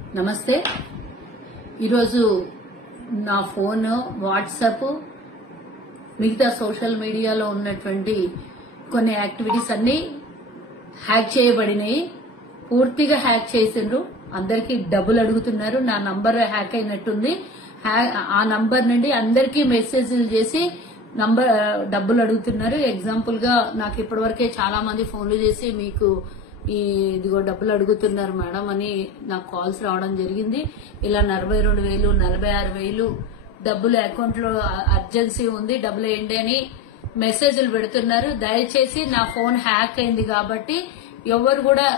నమస్తే. ఈరోజు నా ఫోన్, వాట్సాప్, మిగతా సోషల్ మీడియాలో ఉన్నటువంటి కొన్ని యాక్టివిటీస్ అన్ని హ్యాక్ చేయబడినాయి. పూర్తిగా హ్యాక్ చేసిండ్రు. అందరికీ డబ్బులు అడుగుతున్నారు. నా నంబర్ హ్యాక్ అయినట్టుంది. ఆ నంబర్ నుండి అందరికీ మెసేజ్లు చేసి డబ్బులు అడుగుతున్నారు. ఎగ్జాంపుల్ గా నాకు ఇప్పటివరకే చాలా మంది ఫోన్లు చేసి మీకు ఇదిగో డబ్బులు అడుగుతున్నారు మేడం అని నాకు కాల్స్ రావడం జరిగింది. ఇలా 42,000, 46,000 డబ్బులు అకౌంట్ లో అర్జెన్సీ ఉంది, డబ్బులు వేయండి అని మెసేజ్లు పెడుతున్నారు. దయచేసి నా ఫోన్ హ్యాక్ అయింది కాబట్టి ఎవరు కూడా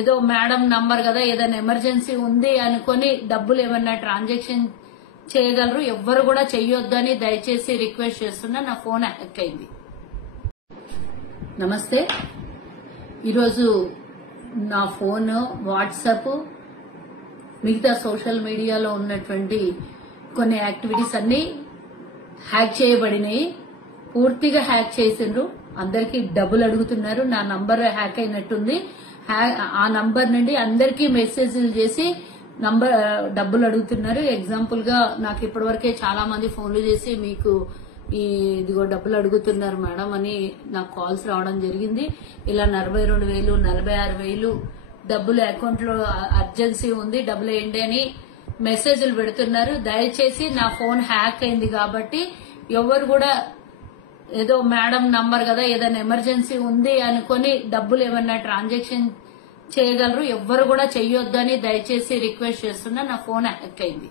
ఏదో మేడం నంబర్ కదా ఏదైనా ఎమర్జెన్సీ ఉంది అనుకుని డబ్బులు ఏమన్నా ట్రాన్సాక్షన్ చేయగలరు. ఎవ్వరు కూడా చెయ్యొద్దు అని దయచేసి రిక్వెస్ట్ చేస్తున్నా. నా ఫోన్ హ్యాక్ అయింది. నమస్తే. ఈరోజు నా ఫోన్, వాట్సాప్, మిగతా సోషల్ మీడియాలో ఉన్నటువంటి కొన్ని యాక్టివిటీస్ అన్ని హ్యాక్ చేయబడినాయి. పూర్తిగా హ్యాక్ చేసిండ్రు. అందరికీ డబ్బులు అడుగుతున్నారు. నా నంబర్ హ్యాక్ అయినట్టుంది. ఆ నంబర్ నుండి అందరికీ మెసేజ్లు చేసి డబ్బులు అడుగుతున్నారు. ఎగ్జాంపుల్ గా నాకు ఇప్పటివరకే చాలా మంది ఫోన్లు చేసి మీకు ఇదిగో డబ్బులు అడుగుతున్నారు మేడం అని నాకు కాల్స్ రావడం జరిగింది. ఇలా 42,000, 46,000 డబ్బులు అకౌంట్ లో అర్జెన్సీ ఉంది, డబ్బులు వేయండి అని మెసేజ్లు పెడుతున్నారు. దయచేసి నా ఫోన్ హ్యాక్ అయింది కాబట్టి ఎవరు కూడా ఏదో మేడం నంబర్ కదా ఏదైనా ఎమర్జెన్సీ ఉంది అనుకుని డబ్బులు ఏమన్నా ట్రాన్సాక్షన్ చేయగలరు. ఎవ్వరు కూడా చెయ్యొద్దు అని దయచేసి రిక్వెస్ట్ చేస్తున్నా. నా ఫోన్ హ్యాక్ అయింది.